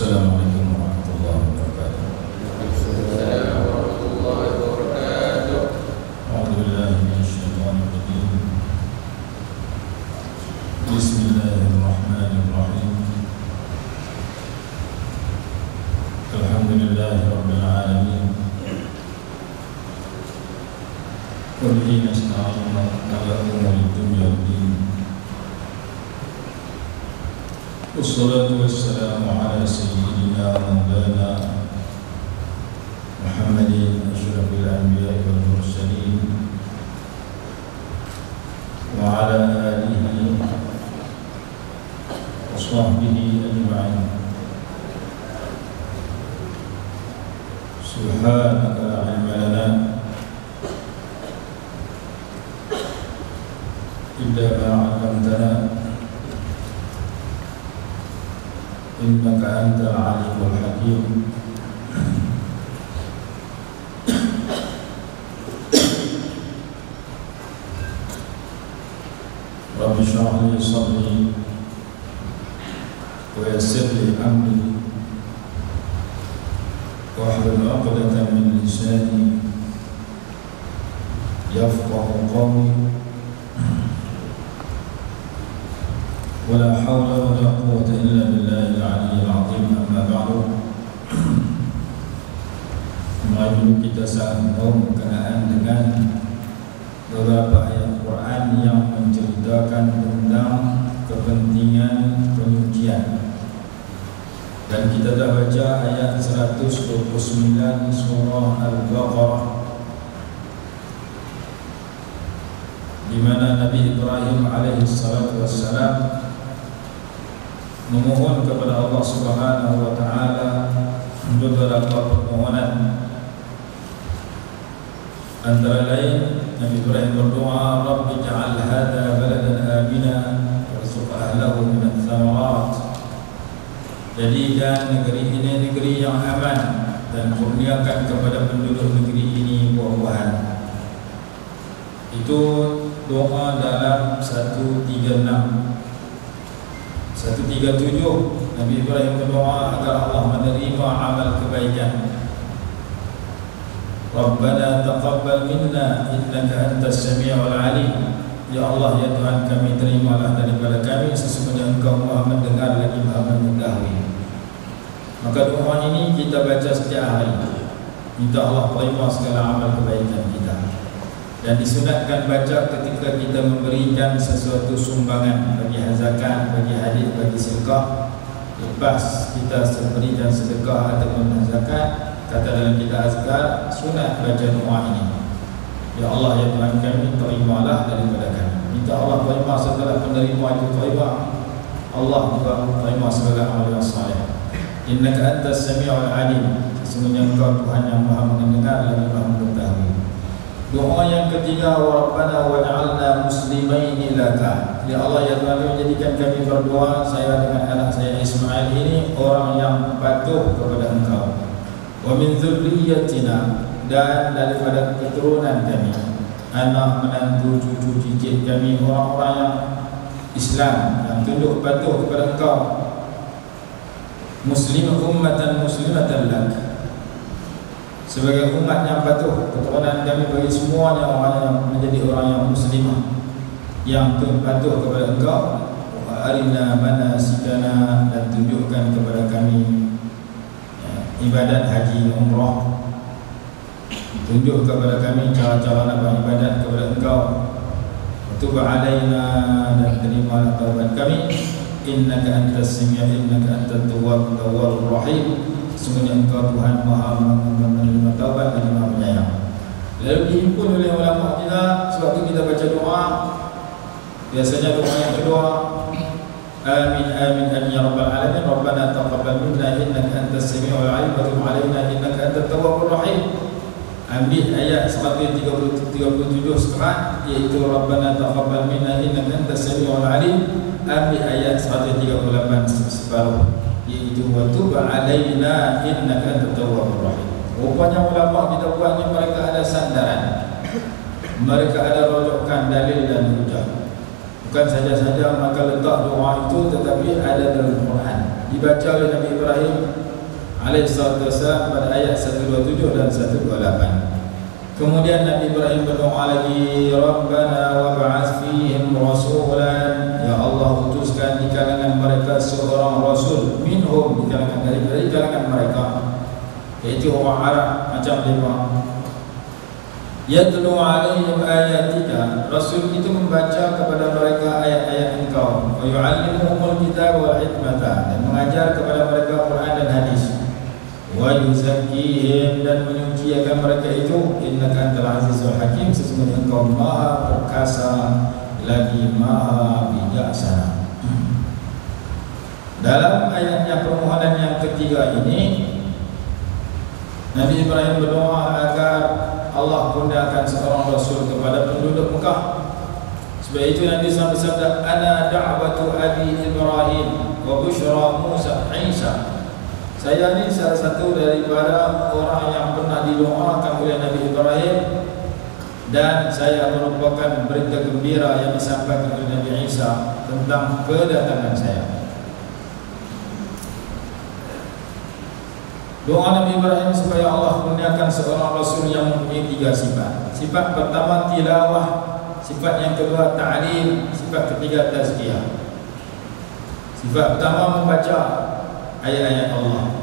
Assalamualaikum warahmatullahi wabarakatuh. Assalamualaikum warahmatullahi wabarakatuh. A'udzubillahi minasyaitonir rajim. Bismillahirrahmanirrahim. Alhamdulillahirabbil alamin. Wa bihi nasta'inu 'ala umuri dunya waddin. Wassalatu wassalamu ala sayyidina maulana Muhammadin asyrafil anbiya'i wal mursalin wa ala alihi wa sahbihi ajma'in. Subhanaka la ilma lana illa ma 'allamtana innaka antal alimul hakim. Rabbi shrah li sadri wa yassir li amri wahlul 'uqdatam min lisani yafqahu qawli. ولا حول ولا قوة إلا بالله العلي العظيم. أما بعد, mari kita sambung berkenaan dengan beberapa ayat Quran yang menceritakan tentang kepentingan penyucian. Dan kita dah baca ayat 129 surah Al-Baqarah, di mana Nabi Ibrahim alaihi salatu wassalam memohon kepada Allah Subhanahu wa taala beberapa permohonan. Antara lain, Nabi Ibrahim berdoa, Rabbi ja'al hadha baladan amina warzuq ahlahu min ats-tsamarat. Jadikan negeri ini negeri yang aman dan kurniakan kepada penduduk negeri ini buah-buahan. Itu doa dalam 136. 137 Nabi Ibrahim berdoa agar Allah menerima amal kebaikan. Rabbana taqabbal minna innaka antas sami'ul alim. Ya Allah, ya Tuhan kami, terimalah daripada kami, sesungguhnya Engkau Maha mendengar lagi Maha mengetahui. Maka doa ini kita baca setiap hari, minta Allah terima segala amal kebaikan kita. Dan disunatkan baca ketika kita memberikan sesuatu sumbangan, bagi zakat, bagi hadis, bagi sedekah. Lepas kita berikan sedekah ataupun zakat, kata dalam kita azkar, sunat baca doa ini. Ya Allah, ya Tuhan kami, terimalah daripada kami. Minta Allah terima setelah penerima itu terima, Allah juga terima segala amal yang saleh. Innaka antas sami'ul alim. Sesungguhnya Engkau Tuhan yang Maha mendengar lagi Maha mengetahui. Doa yang ketiga, Rabbana waj'alna muslimaini laka. Ya Allah, ya Tuhan, menjadikan kami berdoa, saya dengan anak saya Ismail ini orang yang patuh kepada Engkau. Wa min dzurriyyatina, dan daripada keturunan kami, anak, menantu, cucu, cicit kami, orang-orang yang Islam, yang tunduk patuh kepada Engkau. Ummatan muslimatan lak, sebagai umat yang patuh, keturunan kami bagi semuanya orang yang menjadi orang yang muslimah, yang patuh kepada Engkau. Wa arina manasikana, dan tunjukkan kepada kami ibadat haji umrah. Tunjuk kepada kami cara-cara nak beribadat kepada Engkau. Tub alaina, dan terimalah taubat kami. Innaka antas sami', innaka antat tawwabur rahim. Sesungguhnya Engkau Tuhan Maha menerima taubat dan Maha penyayang. Lalu dihimpun oleh ulama kita sewaktu kita baca doa. Biasanya doa yang kedua, amin amin amin ya rabbal alamin. Rabbana taqabbal minna innaka antas sami'ul alim wa tub alaina innaka antat tawwabur rahim. Ambil ayat 137 setengah, iaitu Rabbana taqabbal minna innaka antas sami'ul alim. Ambil ayat 138 separuh, iaitu wa tub alaina innaka antat tawwabur rahim. Rupanya ulama kita buat ni, mereka ada sandaran, mereka ada rujukan dalil dan hujah. Bukan saja-saja maka letak doa itu, tetapi ada dalam Quran. Di dibaca oleh Nabi Ibrahim alaihissalam pada ayat 127 dan 128. Kemudian Nabi Ibrahim berdoa lagi, Rabbana wab'ats fihim rasulan, ya Allah utuskan di kalangan mereka seorang rasul, minhum, dari kalangan mereka, yaitu orang Arab macam mereka. Yatlu alaihim ayatika, rasul itu membaca kepada mereka ayat-ayat engkau, wa yu'allimuhumul kitab wal hikmata, dan mengajar kepada mereka Quran dan hadis, wa yuzakkihim, dan menyucikan mereka itu, innaka antal azizul hakim, sesungguhnya engkau maha perkasa lagi maha bijaksana. Dalam ayatnya permohonan yang ketiga ini, Nabi Ibrahim berdoa agar Allah kurniakan seorang rasul kepada penduduk Mekah. Sebab itu Nabi SAW bersabda, ana da'watu abi Ibrahim wa busyra Musa Isa. Saya ni salah satu daripada orang yang pernah didoakan oleh Nabi Ibrahim, dan saya merupakan berita gembira yang disampaikan oleh Nabi Isa tentang kedatangan saya. Doa Nabi Ibrahim supaya Allah kurniakan seorang rasul yang mempunyai 3 sifat. Sifat pertama tilawah, sifat yang kedua ta'lim, sifat ketiga tazkiyah. Sifat pertama membaca ayat-ayat Allah,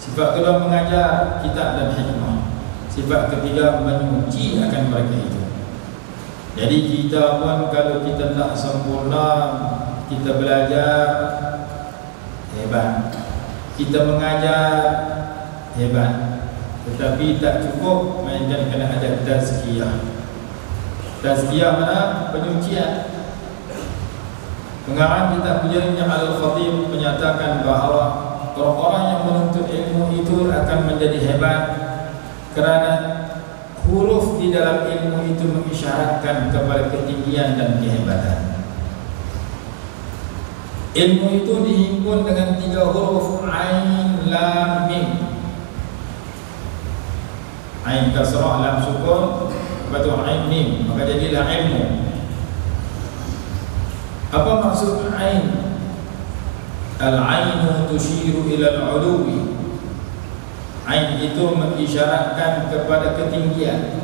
sifat kedua mengajar kitab dan hikmah, sifat ketiga menyuci akan mereka itu. Jadi kita pun kalau kita nak sempurna, kita belajar hebat, kita mengajar hebat, tetapi tak cukup, melainkan kena ada tazkiyah. Tazkiyah mana? Penyucian. Pengarang kitab Pujian Al-Khatib menyatakan bahawa orang-orang yang menuntut ilmu itu akan menjadi hebat kerana huruf di dalam ilmu itu mengisyaratkan kepada ketinggian dan kehebatan. Ilmu itu dihimpun dengan 3 huruf, Ain, Lam, Mim. Ain kasrah, lam sukun, lepas tu ain mim, maka jadilah ilmu. Apa maksud ain? Al-ainu tushiru ila al-'uluwi. Ain itu mengisyaratkan kepada ketinggian.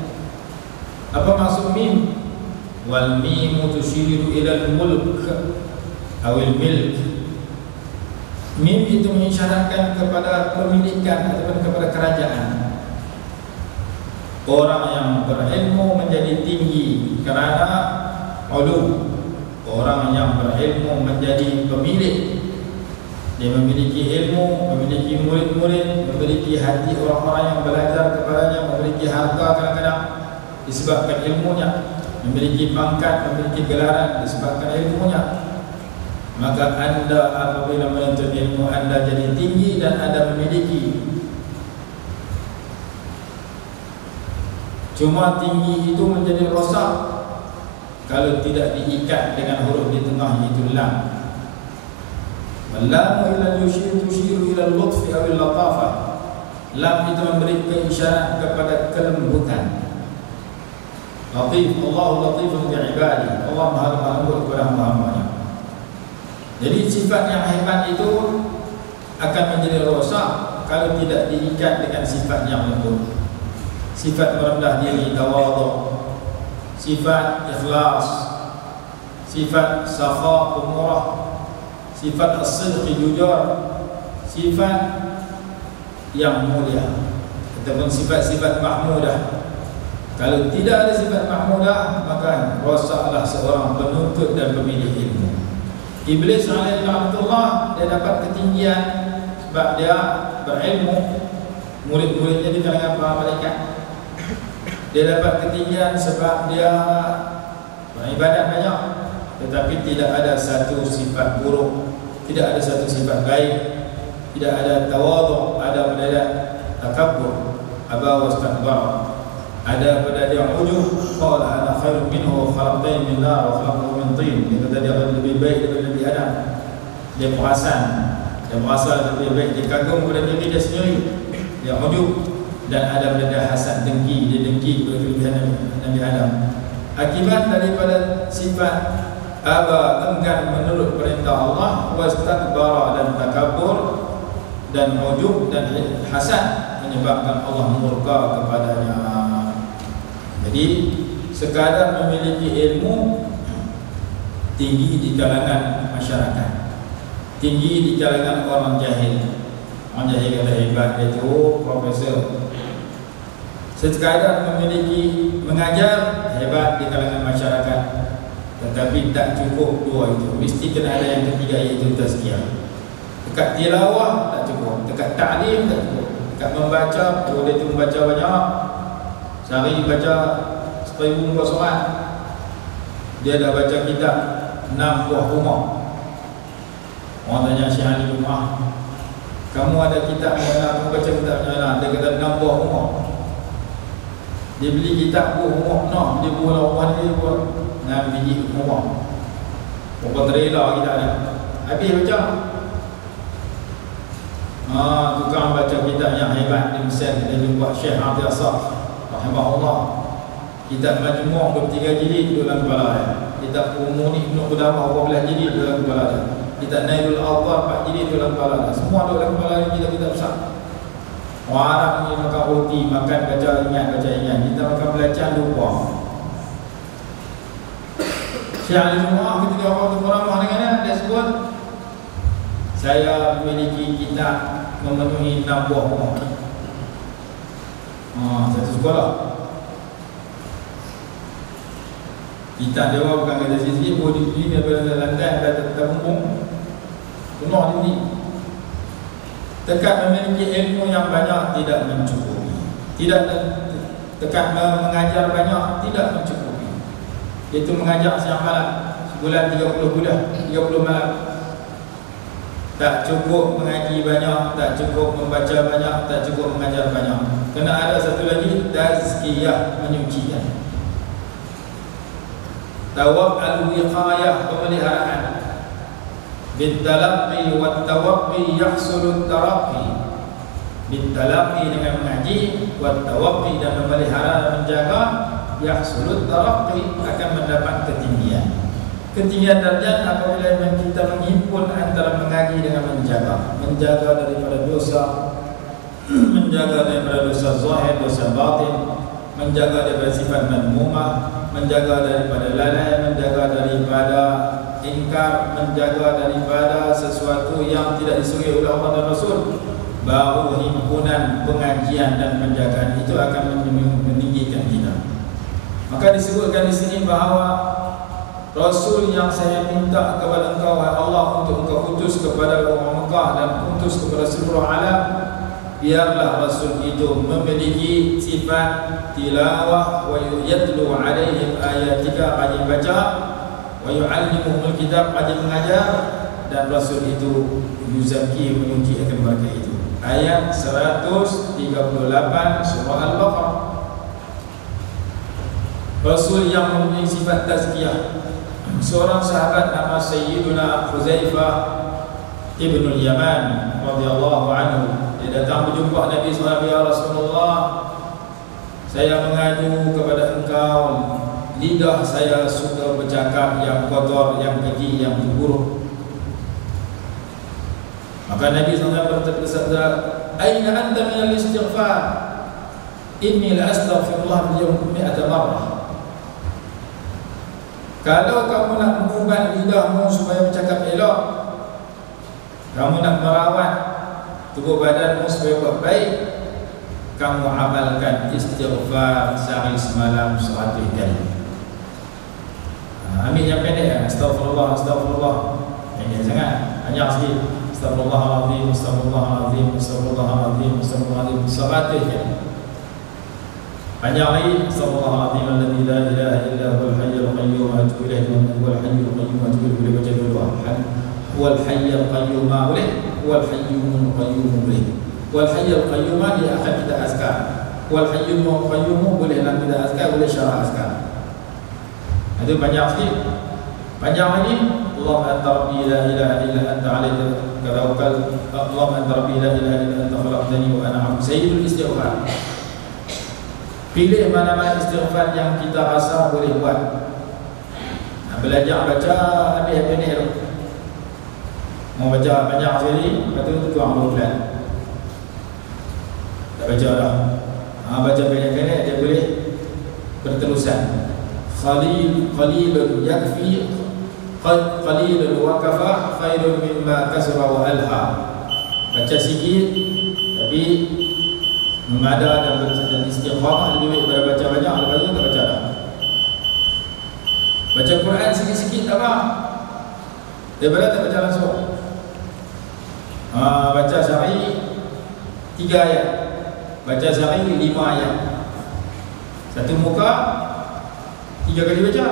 Apa maksud mim? Wal mimu tushiru ila al-mulk awil milk. Mim itu mengisyaratkan kepada pemilikan ataupun kepada kerajaan. Orang yang berilmu menjadi tinggi kerana ulu. Orang yang berilmu menjadi pemilik. Dia memiliki ilmu, memiliki murid-murid, memiliki hati orang-orang yang belajar kepadanya, memiliki harta kadang-kadang disebabkan ilmunya, memiliki pangkat, memiliki gelaran disebabkan ilmunya. Maka anda apabila menuntut ilmu, anda jadi tinggi dan anda memiliki. Cuma tinggi itu menjadi rosak kalau tidak diikat dengan huruf di tengah, iaitu lam. Lam ila yushiru ila al-lutfi aw al-latafah. Lam itu memberi isyarat kepada kelembutan. Latif, Allahu latifun bi'ibadi. Allah Maha lembut kepada hamba-hambanya. Jadi sifat yang hebat itu akan menjadi rosak kalau tidak diikat dengan sifat yang lembut. Sifat merendah diri, tawadhu, sifat ikhlas, sifat sakha, pemurah, sifat as-sidq, jujur, sifat yang mulia, ataupun sifat-sifat mahmudah. Kalau tidak ada sifat mahmudah, maka rosaklah seorang penuntut dan pemilih ilmu. Iblis alaihi laknatullah, dia dapat ketinggian sebab dia berilmu, murid-muridnya di kalangan para malaikat. Dia dapat ketinggian sebab dia beribadat banyak, tetapi tidak ada satu sifat buruk, tidak ada satu sifat baik, tidak ada tawadhu, ada pada takabbur, aba wastakbar, ada pada dia ujub, qala ana khairun minhu khalaqtani min nar wa khalaqtahu min tin. Dia kata dia lebih baik daripada Nabi Adam. Dia perasan, dia merasa lebih baik, dia kagum kepada diri dia sendiri, dia ujub. Dan ada benda hasad, dengki, dia dengki kepada kelebihan Nabi Adam. Akibat daripada sifat aba, enggan menurut perintah Allah, wastakbara dan takabur, dan ujub dan hasad menyebabkan Allah murka kepadanya. Jadi sekadar memiliki ilmu tinggi di kalangan masyarakat, tinggi di kalangan orang jahil. Orang jahil kata hebat dia tu profesor. Sekadar memiliki mengajar hebat di kalangan masyarakat, tetapi tak cukup dua itu. Mesti kena ada yang ketiga, iaitu tazkiyah. Dekat tilawah tak cukup, dekat ta'lim tak cukup, dekat membaca, dia tu membaca banyak, sehari baca 1000 muka surat. Dia dah baca kitab 6 buah rumah. Orang tanya Syekh Ali Jumaah, kamu ada kitab mana? Kamu baca kitab mana? Dia kata 6 buah rumah. Dia beli kitab buah rumah, dia buah rumah dia buat 6 biji rumah. Berapa trailer kita ada. Habis baca. Tukang baca kitab yang hebat di Mesir, kita jumpa Syekh Abdul Asaf rahimahullah. Kitab Majmu' 23 jilid dalam kepala dia. Kitab Umuni Ibn Qudamah 14 jilid dalam kepala dia. Kitab Nailul Awtar 4 jilid dalam kepala dia. Semua dalam kepala dia kitab-kitab besar. Orang Arab ni makan roti, makan baca ingat. Kita makan belajar lupa. Syekh Ali Jumaah ketika orang beramah dengan dia sebut, saya memiliki kitab memenuhi 6 buah rumah. Satu sekolah. Kitab dia bukan kata sikit-sikit, boleh dibeli daripada lantai, ada terbumbung penuh ini. Dekat memiliki ilmu yang banyak tidak mencukupi. Dekat mengajar banyak tidak mencukupi. Itu mengajar siang malam, sebulan 30 bulan, 30 malam. Tak cukup mengaji banyak, tak cukup membaca banyak, tak cukup mengajar banyak. Kena ada satu lagi, tazkiyah, menyucikan. Tawab al-wiqayah, pemeliharaan. Bitalaqi wa tawaqqi yahsulu taraqqi. Bitalaqi dengan mengaji, wa tawaqqi dan memelihara dan menjaga, yahsulu taraqqi akan mendapat ketinggian. Ketinggian darjat apabila kita menghimpun antara mengaji dengan menjaga daripada dosa, menjaga daripada dosa zahir, dosa batin, menjaga daripada sifat madmumah, menjaga daripada lalai, menjaga daripada ingkar, menjaga daripada sesuatu yang tidak disuruh oleh Allah dan Rasul. Baru himpunan pengajian dan penjagaan itu akan meninggikan kita. Maka disebutkan di sini bahawa Rasul yang saya minta kepada engkau, wahai Allah, untuk engkau utus kepada orang Mekah dan utus kepada seluruh alam, biarlah Rasul itu memiliki sifat tilawah wa yatlu alaihim ayatika, rajin baca, wa yu'allimuhumul kitab, rajin mengajar, dan Rasul itu yuzaki, menyuci akan mereka itu. Ayat 138 surah Al-Baqarah. Rasul yang mempunyai sifat tazkiyah. Seorang sahabat nama Sayyiduna Huzaifah Ibnul Yaman radhiyallahu anhu, dia datang berjumpa Nabi SAW. Ya Rasulullah, saya mengadu kepada engkau, lidah saya suka bercakap yang kotor, yang keji, yang buruk. Maka Nabi SAW bersabda, Aina anta minal istighfar? Inni la astaghfirullah bil yawmi 100 marrah. Kalau kamu nak mengubah lidahmu supaya bercakap elok, kamu nak merawat tubuh badanmu supaya buat baik, kamu amalkan istighfar sehari semalam 100 kali. Ambil yang pendek ya, astagfirullah, astagfirullah. Pendek sangat, banyak sikit. Astagfirullahaladzim, astagfirullahaladzim, astagfirullahaladzim, astagfirullahaladzim, 100 kali. Panjang lagi, astagfirullahaladzim alladzi la ilaha illa huwal hayyul qayyum wa atubu ilaihi wa huwal hayyul qayyum wa atubu ilaihi. Boleh baca dua. Huwal hayyul qayyum boleh, huwal hayyul qayyum boleh. Huwal hayyul qayyum dia akan kita azkar. Huwal hayyul qayyum boleh nak kita azkar, boleh syarah azkar. Itu panjang sikit. Panjang lagi, Allahumma anta rabbi la ilaha illa anta alayka tawakkal. Allahumma anta rabbi la ilaha illa anta khalaqtani wa ana 'abduka. Sayyidul istighfar. Pilih mana-mana istighfar yang kita rasa boleh buat. Belajar baca habis-habis ni. Mau baca banyak sekali, lepas tu tuang 2 bulan. baca lah. Baca pendek-pendek dia boleh berterusan. Qalilun yakfi qalilun wa kafa khairun mimma kasra wa alha. Baca sikit tapi memada dan istiqamah lebih baik daripada baca banyak. Lepas tu tak baca dah. Baca Quran sikit-sikit tak apa, daripada tak baca langsung. Baca sehari 3 ayat, baca sehari 5 ayat. Satu muka 3 kali baca,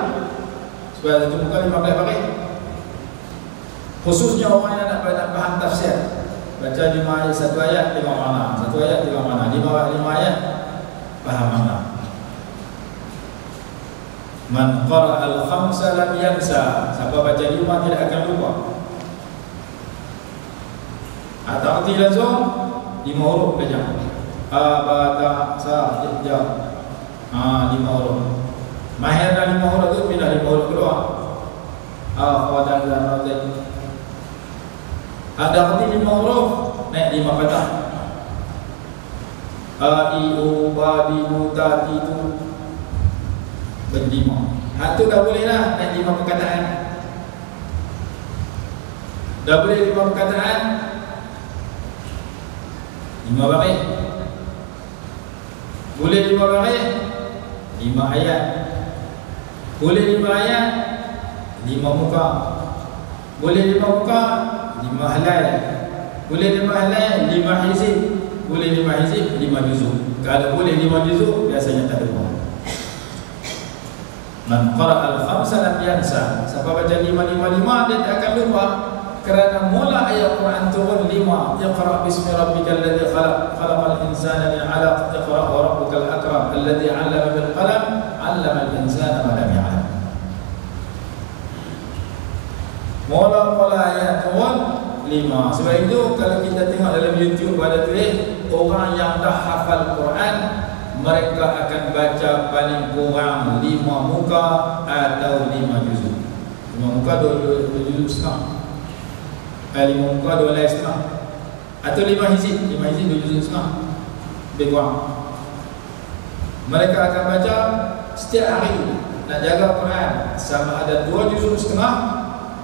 supaya satu muka 15 baris. Khususnya orang yang nak faham tafsir, baca 5 ayat, 1 ayat tengok mana, 1 ayat tengok mana, 5 ayat faham mana. Man qara al-khamsa lam yansa. Siapa baca 5 tidak akan lupa. Atau arti langsung 5 huruf saja. Abata sa ja. 5 huruf. Mahir dah 5 huruf tu pindah 5 huruf keluar. Qadan dan razid. Ada arti 5 huruf naik 5 patah. A I U ba di mu ta ti tu berlima. Hak tu dah boleh lah naik 5 perkataan. Dah boleh 5 perkataan, 5 baris. Boleh 5 baris, 5 ayat. Boleh 5 ayat, 5 muka. Boleh 5 muka, 5 helai. Boleh 5 helai, 5 hizib. Boleh 5 hizib, 5 juzuk. Kalau boleh 5 juzuk, biasanya tak lupa. Man qara al-khamsa lam yansa. Siapa baca 5 dia tak akan lupa. Kerana mula ayat Quran turun 5. Iqra bismi rabbikal ladzi khalaq, khalaqal insana min 'alaq, iqra wa rabbukal akram alladzi 'allama bil qalam, 'allamal insana ma lam ya'lam. Mula ayat turun 5. Sebab itu kalau kita tengok dalam YouTube ada tulis orang yang dah hafal Quran, mereka akan baca paling kurang 5 muka atau 5 juzuk. 5 muka 2 juzuk setengah. 5 muka 2 helai setengah. Atau 5 hizib 2 juzuk setengah. Lebih kurang. Mereka akan baca setiap hari. Nak jaga Quran sama ada 2 juzuk setengah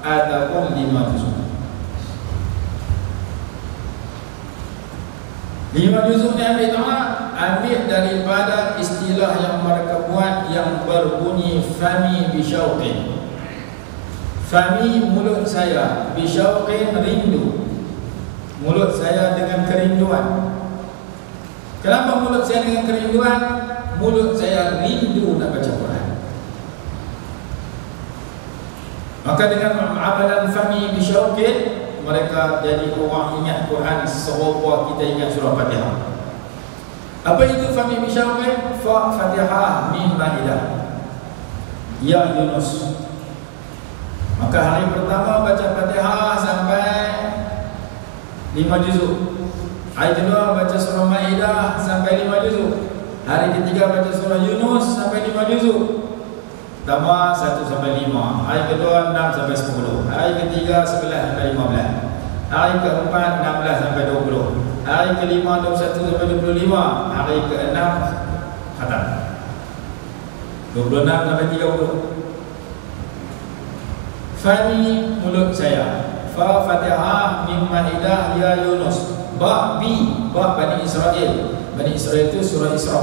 ataupun 5 juzuk. 5 juzuk ni ambil tak? Ambil daripada istilah yang mereka buat yang berbunyi fami bisyauqin. Fami mulut saya, bisyauqin rindu. Mulut saya dengan kerinduan. Kenapa mulut saya dengan kerinduan? Mulut saya rindu nak baca Quran. Maka dengan amalan fami bisyauqin, mereka jadi orang ingat Quran serupa kita ingat surah Fatihah. Apa itu fami bisyauqin? Fa Fatihah mim Maidah ya Yunus. Maka hari pertama baca Fatihah sampai 5 juzuk. Hari kedua baca surah Maidah sampai 5 juzuk. Hari ketiga baca surah Yunus sampai 5 juzuk. Tambah 1 sampai 5. Hari kedua 6 sampai 10. Hari ketiga 11 sampai 15. Hari keempat 16 sampai 20. Hari kelima 21 sampai 25. Hari keenam khatam 26 sampai 30. Fani mulut saya. Fa Fatihah mim Maidah ya Yunus. Ba bi ba Bani Israel. Bani Israel itu surah Isra.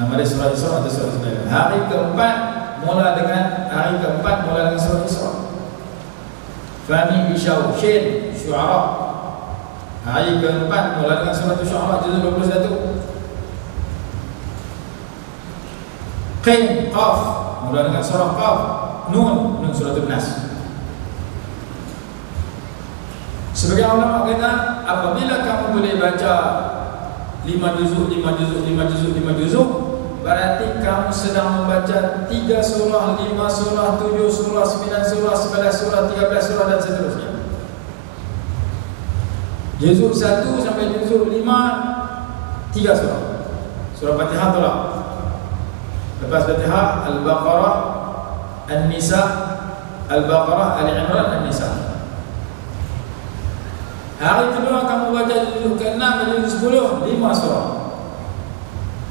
Nama dia surah Isra atau surah Isra. Hari keempat mula dengan surah Isra. Fani bisyauqin syu'ara. Hari keempat mula dengan surah Syu'ara juzuk 21. Qin qaf mula dengan surah Qaf. Nun surah Nas. Sebagai ulama kata, apabila kamu boleh baca 5 juzuk, berarti kamu sedang membaca 3 surah, 5 surah, 7 surah, 9 surah, 11 surah, 13 surah dan seterusnya. Juzuk 1 sampai juzuk 5 3 surah. Surah Fatihah tolak. Lepas Fatihah Al-Baqarah, An-Nisa, Al-Baqarah, Ali Imran, An-Nisa. Hari kedua kamu baca juzuk ke-6 dan juzuk 10 5 surah.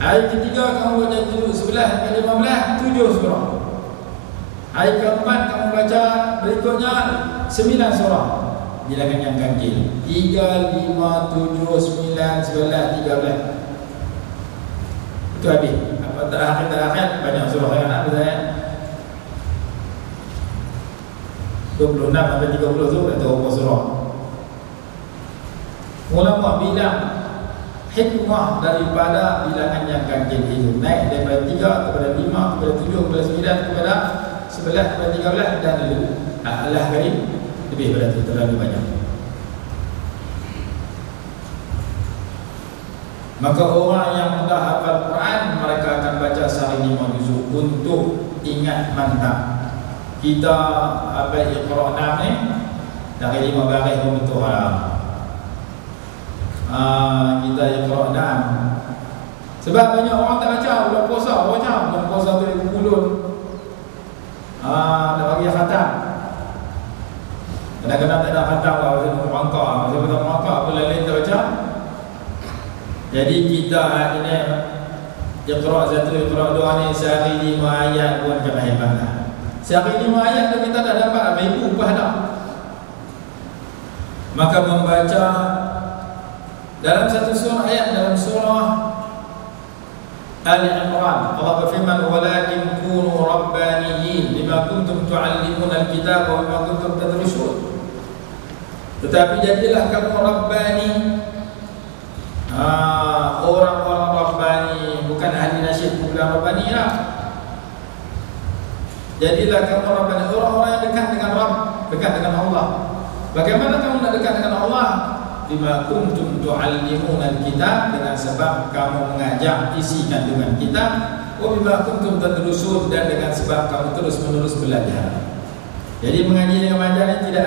Hari ketiga kamu baca juzuk 11 sampai 15, 7 surah. Hari keempat kamu baca berikutnya 9 surah. Bilangan yang ganjil 3, 5, 7, 9, 11, 13. Itu habis. Apa terakhir banyak surah yang nak saya 26 sampai 30 tu atau berapa surah. Ulama bilang hikmah daripada bilangan yang ganjil itu naik daripada 3 kepada 5 kepada 7 kepada 9 kepada 11 kepada 13 dan Allah kali lebih pada itu, terlalu banyak. Maka orang yang mudah hafal Quran, mereka akan baca sehari 5 juzuk untuk ingat mantap. Kita hafal Iqra 6 ni dari 5 baris pun betul haram. Kita Iqra 6. Sebab banyak orang tak baca, bulan puasa baca, bulan puasa tu dia mulut. Dah bagi khatam. Kadang-kadang tak ada khatam lah, macam merangkak. Macam tak merangkak, apa lain tak baca. Jadi kita ini Iqra 1, Iqra 2 ni sehari 5 ayat pun kena hebat lah. Sehari 5 ayat tu kita dah dapat ribu upah dah. Maka membaca dalam satu surah ayat, dalam surah Al-Imran, Allah berfirman, walakin kunu rabbaniyin bima kuntum tu'allimuna al-kitab wa bima kuntum tadrusun. Tetapi jadilah kamu rabbani, orang-orang rabbani, bukan ahli nasyid, bukan rabbani lah. Jadilah kamu rabbani, orang-orang yang dekat dengan Rabb, dekat dengan Allah. Bagaimana kamu nak dekat dengan Allah? Bima kuntum tu'allimuna al-kitab, dengan sebab kamu mengajar isi kandungan kitab. Wa bima kuntum tadrusun, dan dengan sebab kamu terus-menerus belajar. Jadi mengaji dengan mengajar ini tidak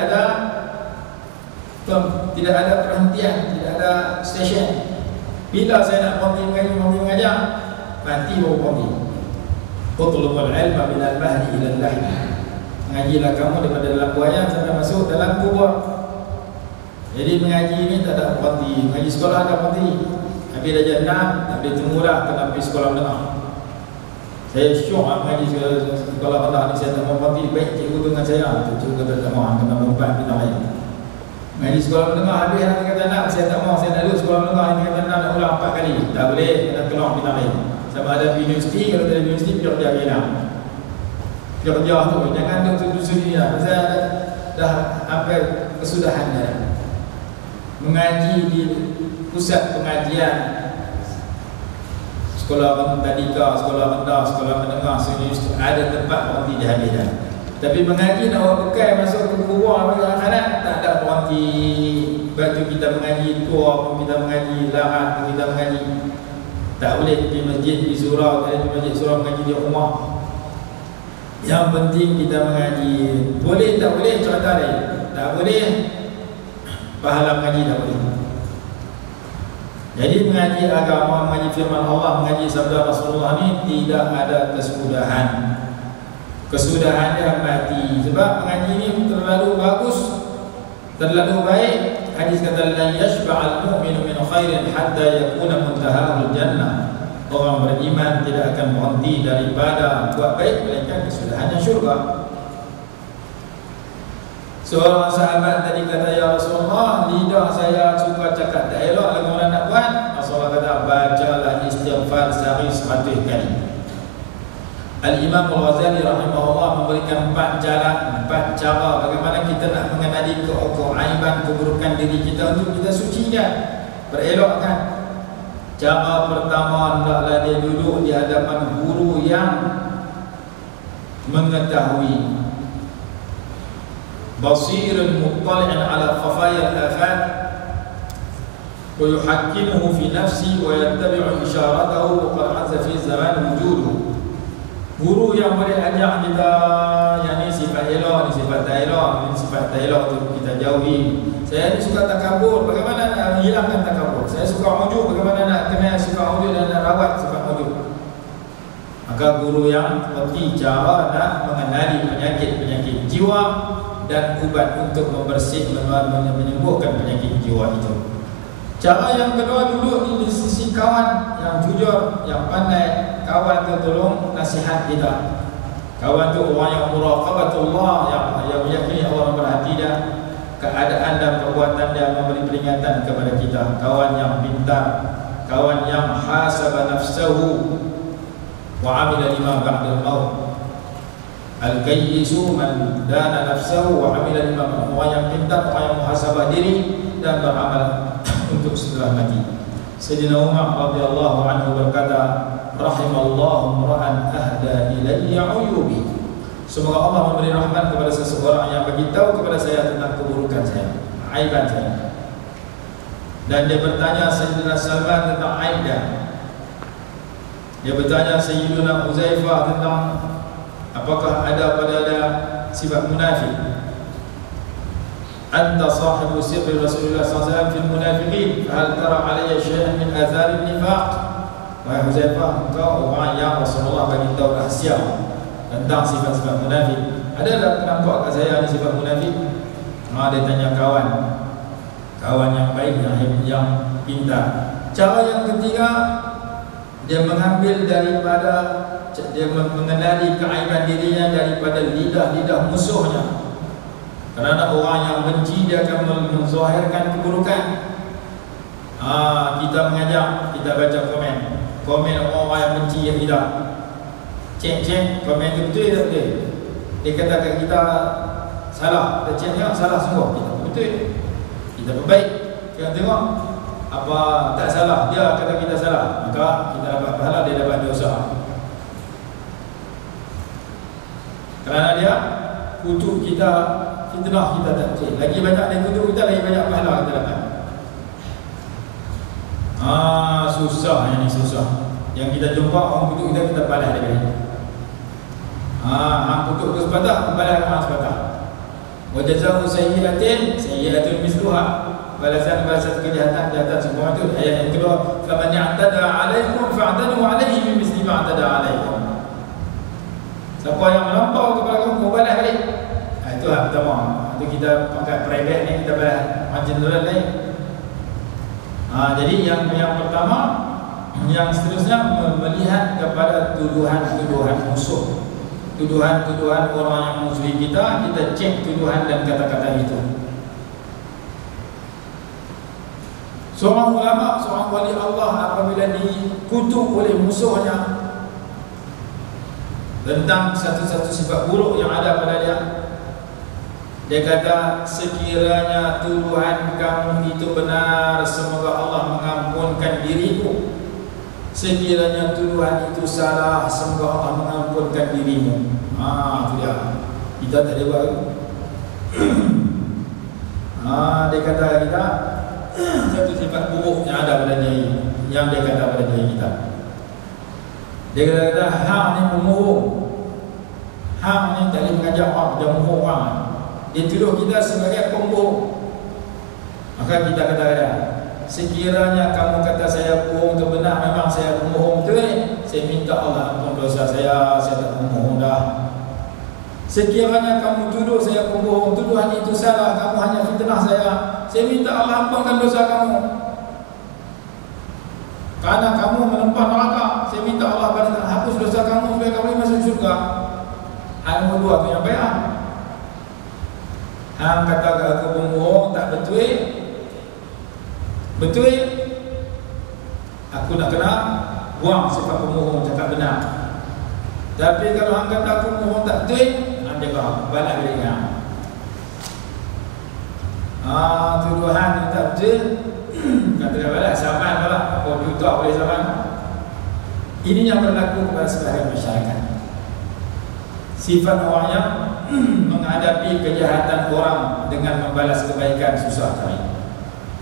ada perhentian, tidak ada stesen. Bila saya nak berhenti mengajar, mati baru berhenti. Utlubul ilma minal mahdi ilal lahdi. Mengajilah kamu daripada dalam buaya sampai masuk dalam kubur. Jadi mengaji ni tak ada berhenti. Mengaji sekolah ada berhenti. Habis dah jenam, tak boleh tunggu dah, kena pergi sekolah menengah. Saya syok mengaji sekolah menengah ni, saya tak mau berhenti. Baik cikgu dengan saya, cikgu kata tak mau, kena mempat bintang lain. Mengaji sekolah menengah habis nanti kata nak, saya tak mau, saya nak duduk sekolah menengah ini kata nak ulang 4 kali. Tak boleh, kena keluar bintang lain. Sama ada universiti, kalau tak ada universiti, pergi kerja kena. Pergi kerja tu, jangan duduk sini lah. Pasal dah hampir kesudahan dah. Mengaji di pusat pengajian, sekolah tadika, sekolah rendah, sekolah menengah, universiti, ada tempat berhenti dah habis dah. Tapi mengaji nak awak bekal masuk ke kubur bagi akhirat, tak ada berhenti. Baju kita mengaji, tua pun kita mengaji, larat pun kita mengaji. Tak boleh pergi masjid, pergi surau, tak boleh pergi masjid surau mengaji di rumah. Yang penting kita mengaji. Boleh tak boleh contoh dia. Tak boleh pahala mengaji tak boleh. Jadi mengaji agama, mengaji firman Allah, mengaji sabda Rasulullah ni tidak ada kesudahan. Kesudahan dia mati. Sebab mengaji ni terlalu bagus, terlalu baik. Hadis kata la yashba'al mu'minu min khairin hatta yakuna muntahahul jannah. Orang beriman tidak akan berhenti daripada buat baik melainkan kesudahannya syurga. Seorang sahabat tadi kata, ya Rasulullah, lidah saya suka cakap tak elok, lagu orang nak buat. Rasulullah kata, bacalah istighfar sehari 100 kali. Al-Imam Al-Ghazali rahimahullah memberikan 4 cara bagaimana kita nak mengenali keaiban, keburukan diri kita untuk kita sucikan, berelokkan. Cara pertama, hendaklah dia duduk di hadapan guru yang mengetahui, basirun muttali'an ala khafaya al-afat wa yuhakkimuhu fi nafsi wa yattabi'u isharatahu wa qad 'azza fi zaman wujuduhu. Guru yang boleh ajar kita yang ni sifat elok, ni sifat tak elok, ni sifat tak elok tu kita jauhi. Saya ni suka takabur, bagaimana nak hilangkan takabur? Saya suka ujub, bagaimana nak kenal sifat ujub dan nak rawat sifat ujub? Maka guru yang mengerti cara nak mengenali penyakit-penyakit jiwa dan ubat untuk membersih, menyembuhkan penyakit jiwa itu. Cara yang kedua, duduk di sisi kawan yang jujur, yang pandai. Kawan tu tolong nasihat kita. Kawan tu orang yang muraqabatullah, yang meyakini Allah memperhati dia, keadaan dan perbuatan dia, memberi peringatan kepada kita. Kawan yang pintar, kawan yang hasaba nafsahu wa amila lima ba'dal maut. Al-kayyisu man dana nafsahu wa amila lima ba'dal maut. Orang yang pintar, orang yang muhasabah diri dan beramal untuk setelah mati. Sayyidina Umar radhiyallahu anhu berkata, rahimallahu ra'an ahda ilayya uyubi. Semoga Allah memberi rahmat kepada seseorang yang beritahu kepada saya tentang keburukan saya, aiban saya. Dan dia bertanya Sayyidina Salman tentang aib dia. Dia bertanya Sayyidina Huzaifah tentang apakah ada pada dia sifat munafik. Anta sahibu sirri Rasulullah SAW fil munafiqin, fahal tara alayya syai'an min athari nifaq. Wahai Huzaifah, engkau orang yang Rasulullah bagi tahu rahsia tentang sifat-sifat munafik. Ada tak nampak kat saya ni sifat munafik? Dia tanya kawan yang baik, yang pintar. Cara yang ketiga, dia mengambil daripada, dia mengenali keaiban dirinya daripada lidah-lidah musuhnya. Kerana orang yang benci, dia akan menzahirkan keburukan. Kita mengajar, kita baca komen orang yang benci yang kita cek komen itu betul tak betul. Dia kata kat kita salah, kita cek salah semua. Kita betul, kita perbaik. Kita tengok apa tak salah, dia kata kita salah, maka kita dapat pahala, dia dapat dosa. Kerana dia kutuk kita, fitnah kita tak cek. Lagi banyak dia kutuk kita, lagi banyak pahala kita dapat. Susah yang ni, susah. Yang kita jumpa orang kutuk kita, kita balas dia balik. Hang kutuk ke sepatah, balas hang sepatah. Wa jazaa'u sayyi'atin misluha. Balasan kejahatan semua itu. Ayat yang kedua, faman ya'tada 'alaikum fa'tadu 'alaihi bimisli ma 'atada 'alaikum. Siapa yang melampau kepada kamu, balas balik. Itu hak pertama. Itu kita pakai private ni, kita balas macam general lain. Jadi yang pertama, yang seterusnya melihat kepada tuduhan-tuduhan musuh, tuduhan-tuduhan orang yang musuhi kita cek tuduhan dan kata-kata itu. Seorang ulama, seorang wali Allah apabila dikutuk oleh musuhnya tentang satu-satu sifat buruk yang ada pada dia, dia kata, sekiranya tuduhan kamu itu benar, semoga Allah mengampunkan diriku. Sekiranya tuduhan itu salah, semoga Allah mengampunkan dirimu. Itu dia. Kita tak ada buat. Dia kata kita satu sifat buruk yang ada pada diri, yang dia kata pada diri kita. Dia kata hang ni pembohong, hang ni tak boleh mengajar orang, dia membohong orang. Dia tuduh kita sebagai pembohong. Maka kita kata sekiranya kamu kata saya bohong itu benar, memang saya pembohong betul ni, saya minta Allah ampun dosa saya tak pembohong dah. Sekiranya kamu tuduh saya pembohong, tuduhan itu salah, kamu hanya fitnah saya minta Allah ampunkan dosa kamu. Karena kamu menempah neraka, saya minta Allah hapus dosa kamu supaya kamu masuk syurga. Hal nombor dua tu yang baik. Hang kata aku pembohong, tak betul. Betul. Aku nak kena buang sifat pembohong, cakap benar. Tapi kalau hang kata aku pembohong tak betul, hang jaga balas balik hang. Tuduhan yang tak betul, kata dia balas zaman pula. Komputer boleh zaman. Ini yang berlaku kepada sebahagian masyarakat. Sifat orang yang menghadapi kejahatan orang dengan membalas kebaikan susah cari.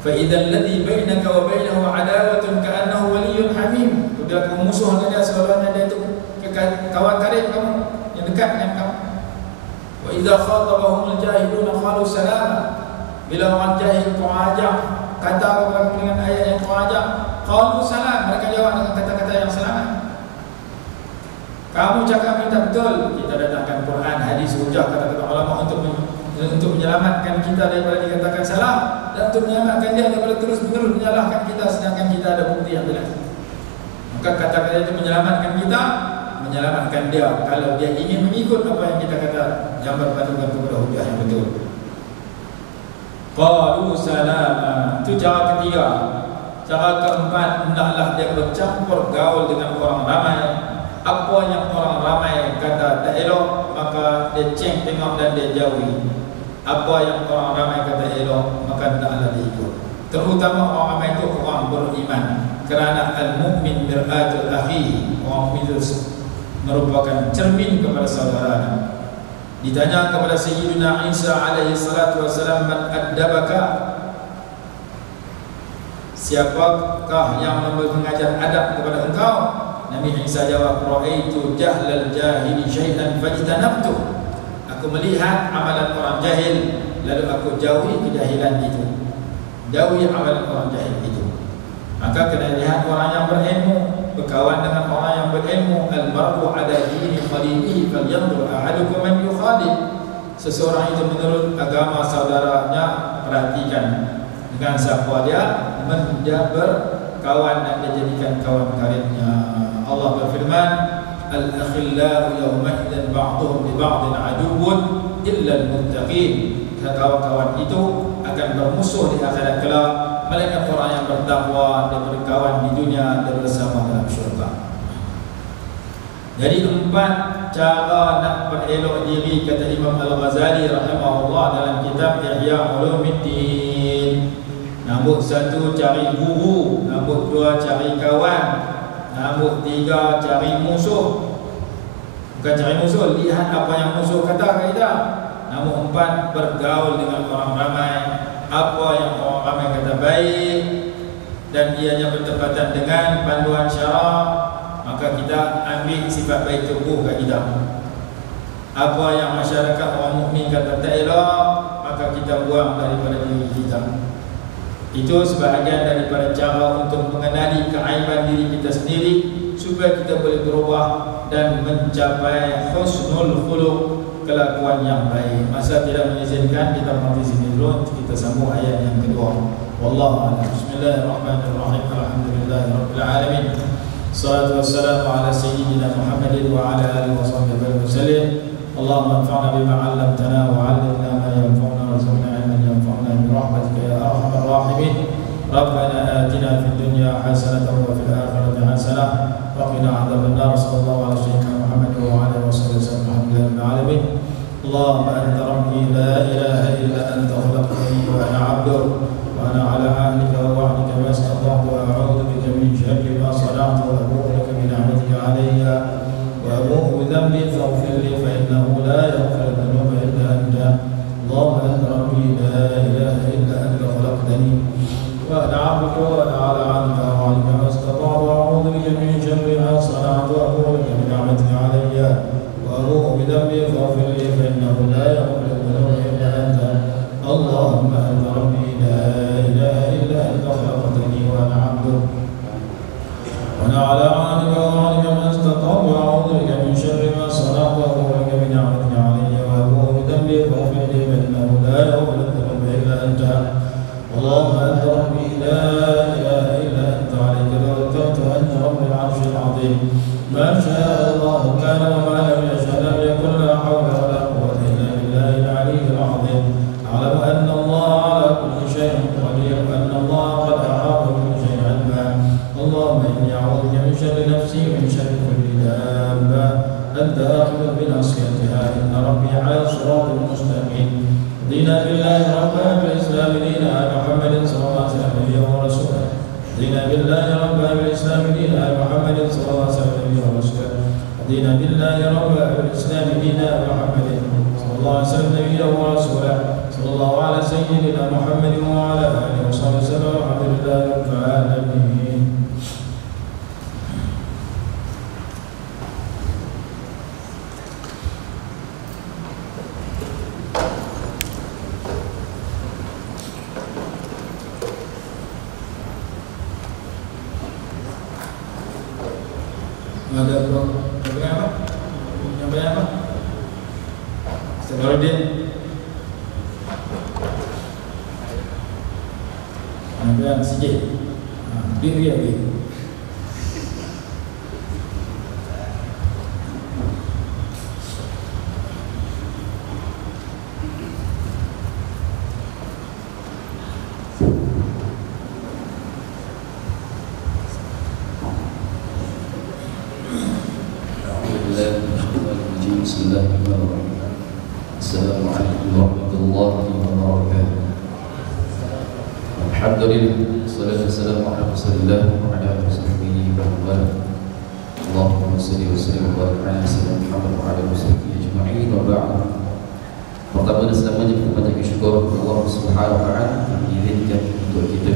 Fa idzal ladzi bainaka wa bainahu adawatun ka'annahu waliyyun hamim. Bila kamu musuh dengan dia, seolah-olah dia itu kawan karib kamu yang dekat dengan kamu. Wa idza khatabahumul jahiluna qalu salama. Bila orang jahil kau ajak kata kepada dengan ayat yang kau ajak, qalu salam, mereka jawab dengan kata-kata yang selamat. Kamu cakap minta betul, kita datangkan Quran, hadis, hujah, kata-kata ulama untuk menyelamatkan kita daripada dikatakan salah, dan untuk menyelamatkan dia daripada terus-menerus menyalahkan kita sedangkan kita ada bukti yang jelas. Maka kata-kata itu menyelamatkan kita, menyelamatkan dia kalau dia ingin mengikut apa yang kita kata yang berpatukan kepada hujah yang betul. Qalu salama. Itu cara ketiga. Cara keempat, hendaklah dia bercampur gaul dengan orang ramai. Apa yang orang ramai kata tak elok, maka dia ceng tengok dan dia jauhi. Apa yang orang ramai kata elok, maka hendaklah dia ikut. Terutama orang ramai itu orang beriman. Kerana al-mu'min mir'atul akhi. Orang mukmin itu merupakan cermin kepada saudaranya. Ditanya kepada Sayyidina Isa alaihi salatu wassalam, man addabaka? Siapakah yang mengajar adab kepada engkau? Nabi Isa jawab, ra'aitu jahlal jahili syai'an fajtanabtu. Aku melihat amalan orang jahil, lalu aku jauhi kejahilan itu. Jauhi amalan orang jahil itu. Maka kena lihat orang yang berilmu, berkawan dengan orang yang berilmu. Al-mar'u ala dini khalilihi falyanzur ahadukum man yukhalil. Seseorang itu menurut agama saudaranya, perhatikan dengan siapa dia berkawan dan dia jadikan kawan karibnya. Allah berfirman, al-akhillau yawma idzan ba'dhum li ba'dhin aduwwun illa al-muttaqin. Kawan-kawan itu akan bermusuh di akhirat kelak, melainkan orang yang bertakwa dan berkawan di dunia dan bersama dalam syurga. Jadi 4 cara nak berelok diri, kata Imam Al-Ghazali rahimahullah dalam kitab Ihya Ulumuddin. Nombor 1, cari guru. Nombor 2, cari kawan. Nombor 3, cari musuh. Bukan cari musuh, lihat apa yang musuh kata kaedah. Nombor 4, bergaul dengan orang ramai. Apa yang orang ramai kata baik dan ianya bertepatan dengan panduan syarak, maka kita ambil sifat baik tubuh kat kita. Apa yang masyarakat orang mukmin kata tak elok, maka kita buang daripada diri kita. Itu sebahagian daripada cara untuk mengenali keaiban diri kita sendiri, supaya kita boleh berubah dan mencapai husnul khuluq, kelakuan yang baik. Masa tidak mengizinkan, kita berhenti sini dulu. Kita sambung ayat yang kedua. Wallahu a'lam. Bismillahirrahmanirrahim. Alhamdulillahirabbil alamin. Salatu wassalamu ala sayyidina Muhammadin wa ala alihi washabbihi wasallam. Allahumma anfa'na bima 'allamtana wa 'allimna ma yanfa'una warzuqna 'ilman yanfa'una bi rahmatika ya arhamar rahimin. Rabbana atina fid dunya hasanatan wa fil akhirati hasanah wa qina 'adzabannar. Sallallahu ala sayyidina Muhammad wa ala alihi wasallam. Alhamdulillahil alamin. Allahumma anta rabbi la ilaha illa anta khalaqtani wa ana 'abduk wa ana 'ala 'ahdika wa wa'dika ma istata'tu wa a'udzu bika min sharri ma sana'tu wa abu'u laka bi ni'matika 'alayya wa abu'u bi dhanbi faghfir li fa innahu la yaghfiru dhunuba illa anta. Allahumma anta rabbi la ilaha illa anta khalaqtani wa ana 'abduka wa ana 'ala 'ahdika wa wa'dika ma istata'tu wa a'udzu bika min sharri ma sana'tu wa abu'u laka bi ni'matika 'alayya وأبوء بذنبي فاغفر لي فإنه لا يغفر الذنوب إلا أنت. اللهم أنت ربي لا إله إلا أنت خلقتني وأنا عبدك وأنا على عهدك ووعدك ما استطعت وأعوذ بك من شر ما صنعت وأبوء لك بنعمتك علي وأبوء بذنبي فاغفر لي فإنه لا يغفر الذنوب إلا أنت. اللهم أنت ربي لا إله إلا أنت عليك توكلت وأنت رب العرش العظيم. ما شاء الله كان وما لم يشاء لم يكن. لا حول ولا قوة إلا بالله العلي العظيم. أعلم أن الله على كل شيء قدير وأن الله قد أحاط بكل شيء علما. اللهم إني أعوذ بك من شر نفسي ومن شر كل دابة أنت آخذ بناصيتها إن ربي على صراط مستقيم. رضينا بالله ربا بالإسلام دينا محمد صلى الله عليه وسلم نبيا ورسولا. رضينا بالله ربا بالإسلام دينا محمد صلى الله عليه وسلم نبيا ورسولا. رضينا بالله ربا بالإسلام دينا محمد صلى الله عليه وسلم نبيا ورسولا. صلى الله على سيدنا محمد وعلى آله وصحبه وسلم. والحمد لله رب العالمين. Ada apa? Yang apa? Sebaruddin. Nampak sikit. Diri lagi. Bismillahirrahmanirrahim. Assalamualaikum warahmatullahi wabarakatuh. Alhamdulillah, salatu wassalamu ala Rasulillah wa ala alihi wa sahbihi. Allahumma shalli wa sallim wa barik ala sayyidina Muhammad wa ala alihi ajma'in wa ba'd. Pertama dan selamanya kita banyak bersyukur kepada Allah Subhanahu wa taala yang mengizinkan untuk kita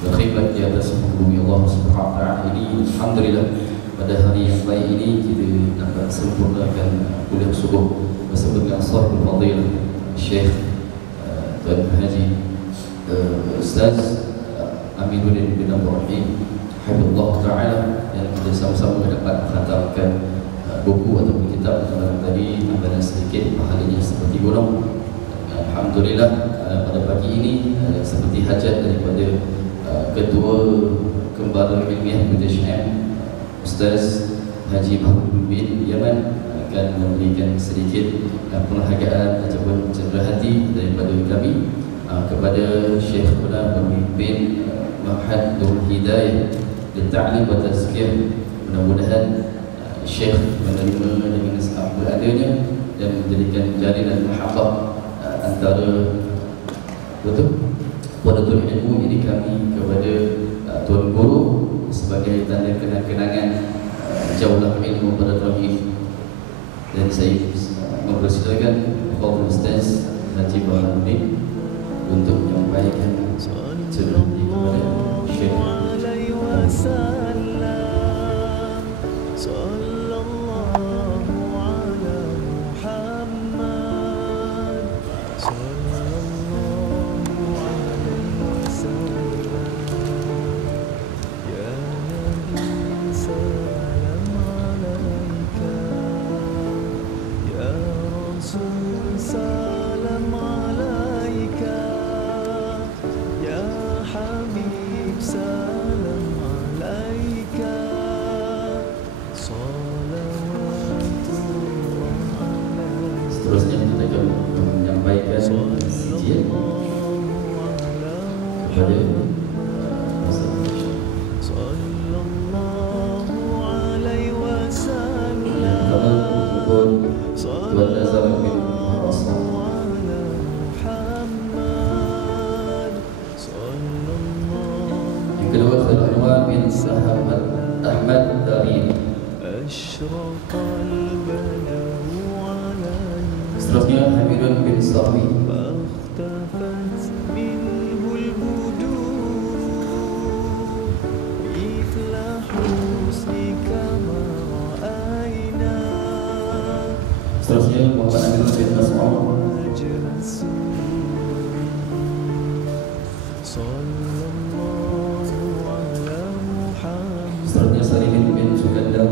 berkhidmat di atas muka bumi Allah Subhanahu wa taala ini. Alhamdulillah, pada hari yang baik ini kita dapat sempurnakan kuliah subuh bersama dengan sahibul fadilah Syekh Tuan Haji Ustaz Aminuddin bin Abdul Rahim Hafizullah Ta'ala, yang kita sama-sama dapat menghantarkan buku atau kitab yang tadi ada sedikit pahalanya seperti gunung. Alhamdulillah, pada pagi ini seperti hajat daripada Ketua Kembara Ilmiah British M Ustaz Haji Baharudin bin Yaman akan memberikan sedikit penghargaan ataupun cenderahati daripada kami kepada Syekh Pernah memimpin Ma'had Nurul Hidayah dan Ta'lim wa Tazkiyah. Mudah-mudahan Syekh menerima dengan apa adanya dan menjadikan jalinan mahabbah antara penuntut ilmu ini kami kepada Tuan Guru sebagai tanda kenang-kenangan jauhlah ilmu pada tahun ini. Dan saya mempersilakan Bapak Ustaz Haji Baharudin untuk menyampaikan ceramah kepada Syekh. Seterusnya kita akan menyampaikan sijil kepada yang kedua Khalil bin Sahabat Ahmad Darin. Seterusnya Hamidun bin Sahwi. Seterusnya Muhammad Amin bin Mas'ud. Seterusnya Salim bin Sukandar.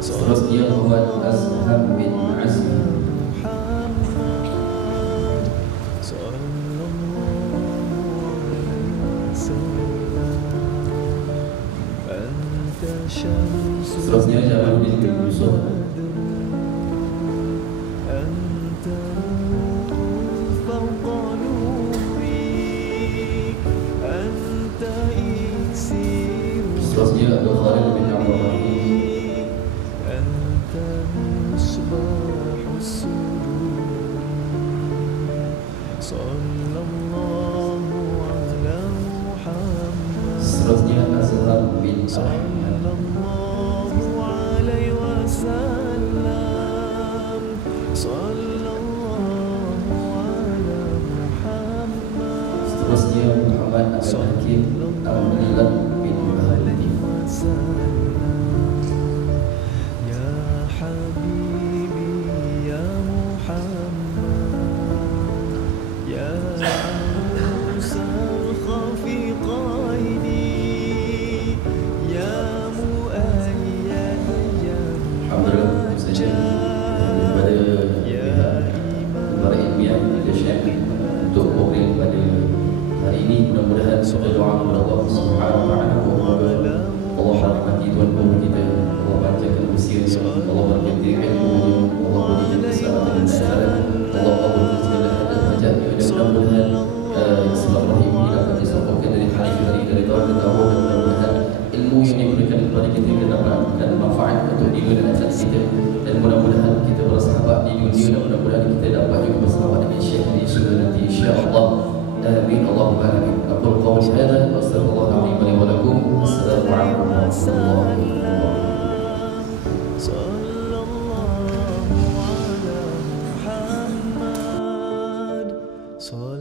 Seterusnya Muhammad Azhar bin Azmi. Seterusnya Jamaluddin bin Yusuf. Seterusnya Abdul Khalid bin Abdul Rahim. Seterusnya Azhar bin Ahmad. Seterusnya Muhammad Abdul Hakim Al-Milad bin Bahadi. Alhamdulillah, daripada pihak para ilmiah kita share untuk program pada hari ini. Mudah-mudahan kita doa kepada Allah Subhanahu wa taala, Allah rahmati tuan-tuan kita, Allah panjangkan usianya, Allah berkati ilmunya, Allah beri keselamatan dan kesehatan, Allah kabulkan segala hajat-hajatnya, dan mudah-mudahan silaturahim ini dapat disambungkan dari hari ke hari, dari tahun ke tahun, dan mudah-mudahan ilmu yang diberikan kepada kita mendapatkan manfaat untuk diri dan akhirat kita, dan mudah-mudahan kita bersahabat di dunia, dan mudah-mudahan kita dapat juga bersahabat dengan Syekh di surga nanti, insya-Allah. Amin Allahumma amin. Aqul qawli hadza wa astaghfirullaha li wa lakum. Assalamualaikum warahmatullahi wabarakatuh.